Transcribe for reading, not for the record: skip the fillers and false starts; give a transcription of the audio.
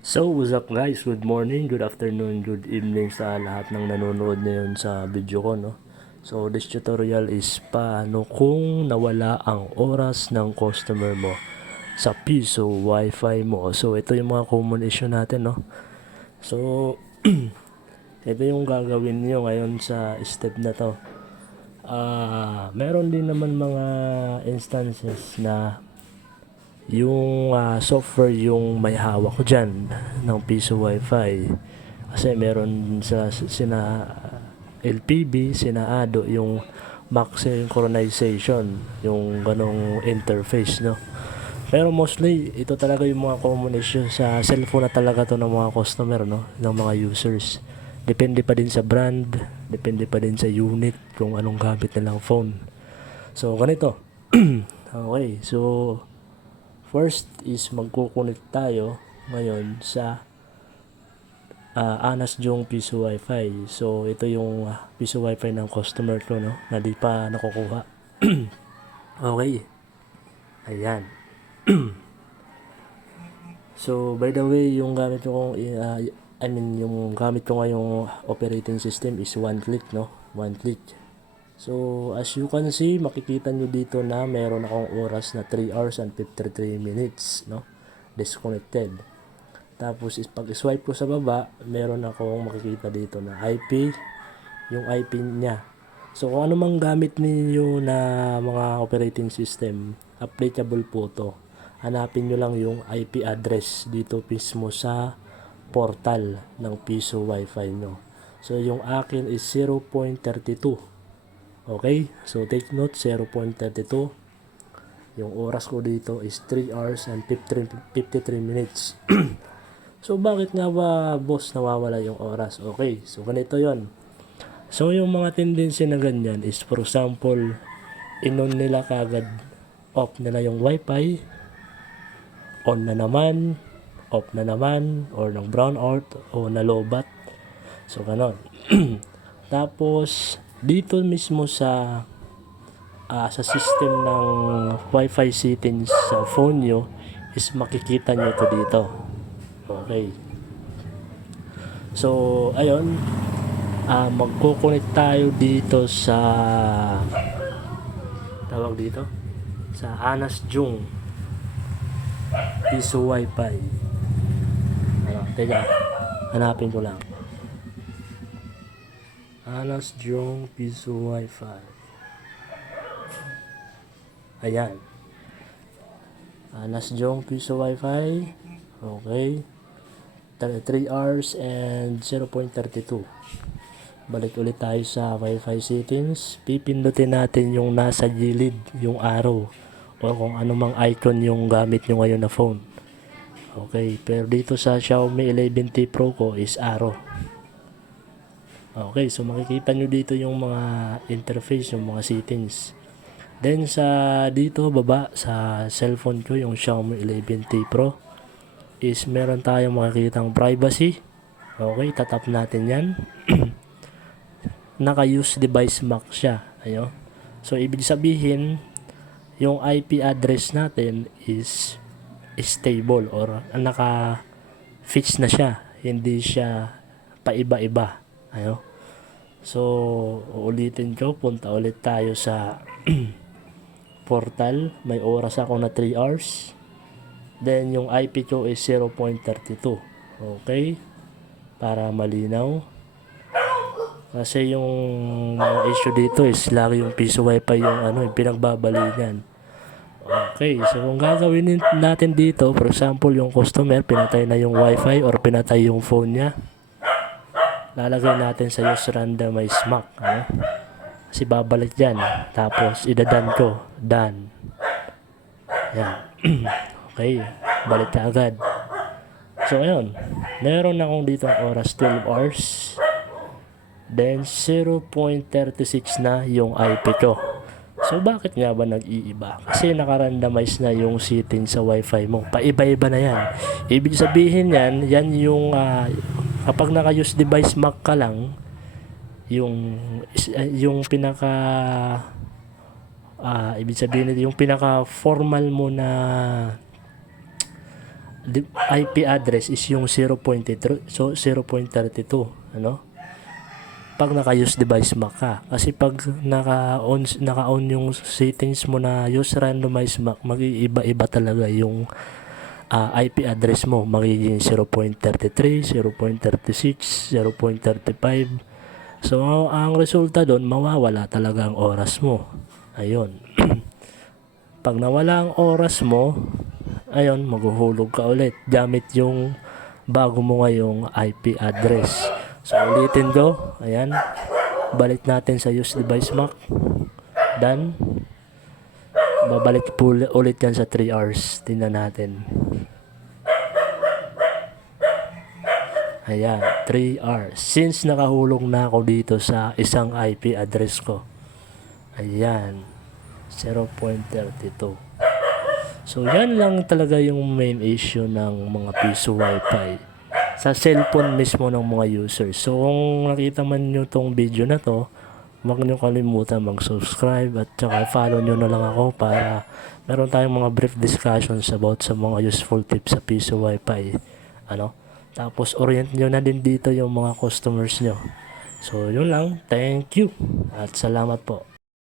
So, what's up guys? Good morning, good afternoon, good evening sa lahat ng nanonood ngayon sa video ko, no? So, this tutorial is paano kung nawala ang oras ng customer mo sa piso wifi mo. So, ito yung mga common issue natin, no? So, ito yung gagawin niyo ngayon sa step na to. Meron din naman mga instances na yung software yung may hawak ko dyan ng piso wifi, kasi meron sa sina LPB, sina Ado yung max synchronization, yung ganong interface, no? Pero mostly ito talaga yung mga common issue sa cellphone na talaga to ng mga customer, no, ng mga users. Depende pa din sa brand, depende pa din sa unit kung anong gamit nilang phone. So ganito. Okay, so first is magkukunik tayo ngayon sa Anas Jong Piso Wi-Fi. So ito yung Piso Wi-Fi ng customer ko, no, na di pa nakukuha. Okay. Ayan. So by the way, yung gamit ko yung gamit ko ngayong operating system is one click, no? One click. So as you can see, makikita nyo dito na meron akong oras na 3 hours and 53 minutes, no? Disconnected. Tapos pag swipe ko sa baba, meron akong makikita dito na IP, yung IP niya. So kung ano mang gamit niyo na mga operating system, applicable po to. Hanapin nyo lang yung IP address dito mismo sa portal ng Piso Wi-Fi nyo. So yung akin is 0.32. Okay, so take note, 0.32. Yung oras ko dito is 3 hours and 53 minutes. So bakit nga ba, boss, nawawala yung oras? Okay, so ganito yon. So yung mga tendency na ganyan is, for example, inon nila kagad, off nila yung wifi, on na naman, off na naman, or ng brown out o nalobat. So ganon. Tapos dito mismo sa system ng wifi settings sa phone nyo is makikita nyo ito dito. Okay. So ayun, magko-connect tayo dito sa tawag dito sa Anas Jung Piso Wi-Fi. Teka, hanapin ko lang. Anas Jung Piso Wi-Fi. Ayan. Anas Jung Piso Wi-Fi. Okay. 3 hours and 0.32. Balik ulit tayo sa Wi-Fi settings. Pipindutin natin yung nasa gilid, yung arrow, o kung anumang icon yung gamit nyo ngayon na phone. Okay, pero dito sa Xiaomi 11T Pro ko is arrow. Okay, so makikita nyo dito yung mga interface, yung mga settings. Then sa dito baba sa cellphone ko, yung Xiaomi 11T Pro, is meron tayong makikitang privacy. Okay, tatap natin yan. Naka-use device mark siya. Ayun. So ibig sabihin, yung IP address natin is stable or naka-fix na siya. Hindi siya paiba-iba. Ayun. So uulitin ko, punta ulit tayo sa portal. May oras ako na 3 hours. Then yung IP ko is 0.32. Okay? Para malinaw. Kasi yung issue dito is lagi yung Piso Wi-Fi yung pinagbabali niyan. Okay, so kung gagawin natin dito, for example, yung customer pinatay na yung Wi-Fi or pinatay yung phone niya, lalagay natin sa use randomize MAC, kasi babalik dyan. Tapos idadan ko, done. Yan. Okay, balik na agad. So ayun, meron akong dito oras 12 hours. Then 0.36 na yung IP ko. So bakit nga ba nag-iiba? Kasi nakarandomize na yung setting sa wifi mo. Paiba-iba na yan. Ibig sabihin yan yung kapag naka-use device MAC ka lang, yung pinaka ibig sabihin yung pinaka formal mo na IP address is yung 0.32, so 0.32, ano? Pag naka-use device MAC ka. Kasi pag naka-on yung settings mo na use randomized MAC, mag-iiba-iba talaga yung IP address mo. Magiging 0.33, 0.36, 0.35. So, ang resulta doon, mawawala talaga ang oras mo. Ayun. Pag nawala ang oras mo, ayun, maghuhulog ka ulit gamit yung bago mo ngayong IP address. So, ulitin ko. Ayan. Balik natin sa use device MAC. Done. Babalik po ulit yan sa 3 hours. Tingnan natin. Ayan, 3 hours. Since nakahulog na ako dito sa isang IP address ko. Ayan, 0.32. So, yan lang talaga yung main issue ng mga piso Wi-Fi sa cellphone mismo ng mga users. So, kung nakita man nyo tong video na to, huwag nyo kalimutan mag-subscribe at saka follow nyo na lang ako para meron tayong mga brief discussions about sa mga useful tips sa piso Wi-Fi. Ano? Tapos, orient nyo na din dito yung mga customers nyo. So, yun lang. Thank you. At salamat po.